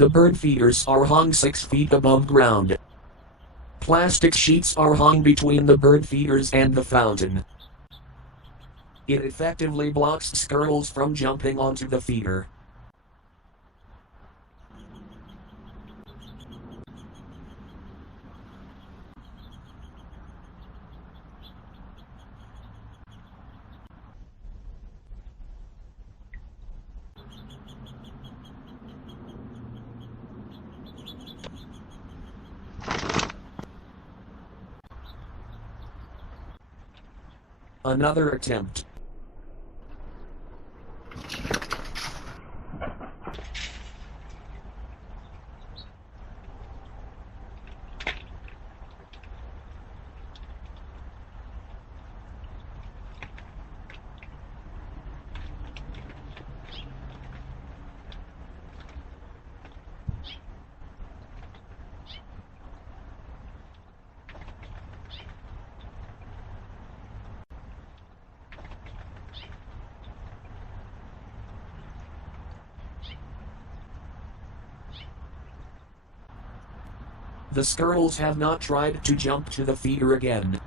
The bird feeders are hung 6 feet above ground. Plastic sheets are hung between the bird feeders and the fountain. It effectively blocks squirrels from jumping onto the feeder. Another attempt. The squirrels have not tried to jump to the feeder again.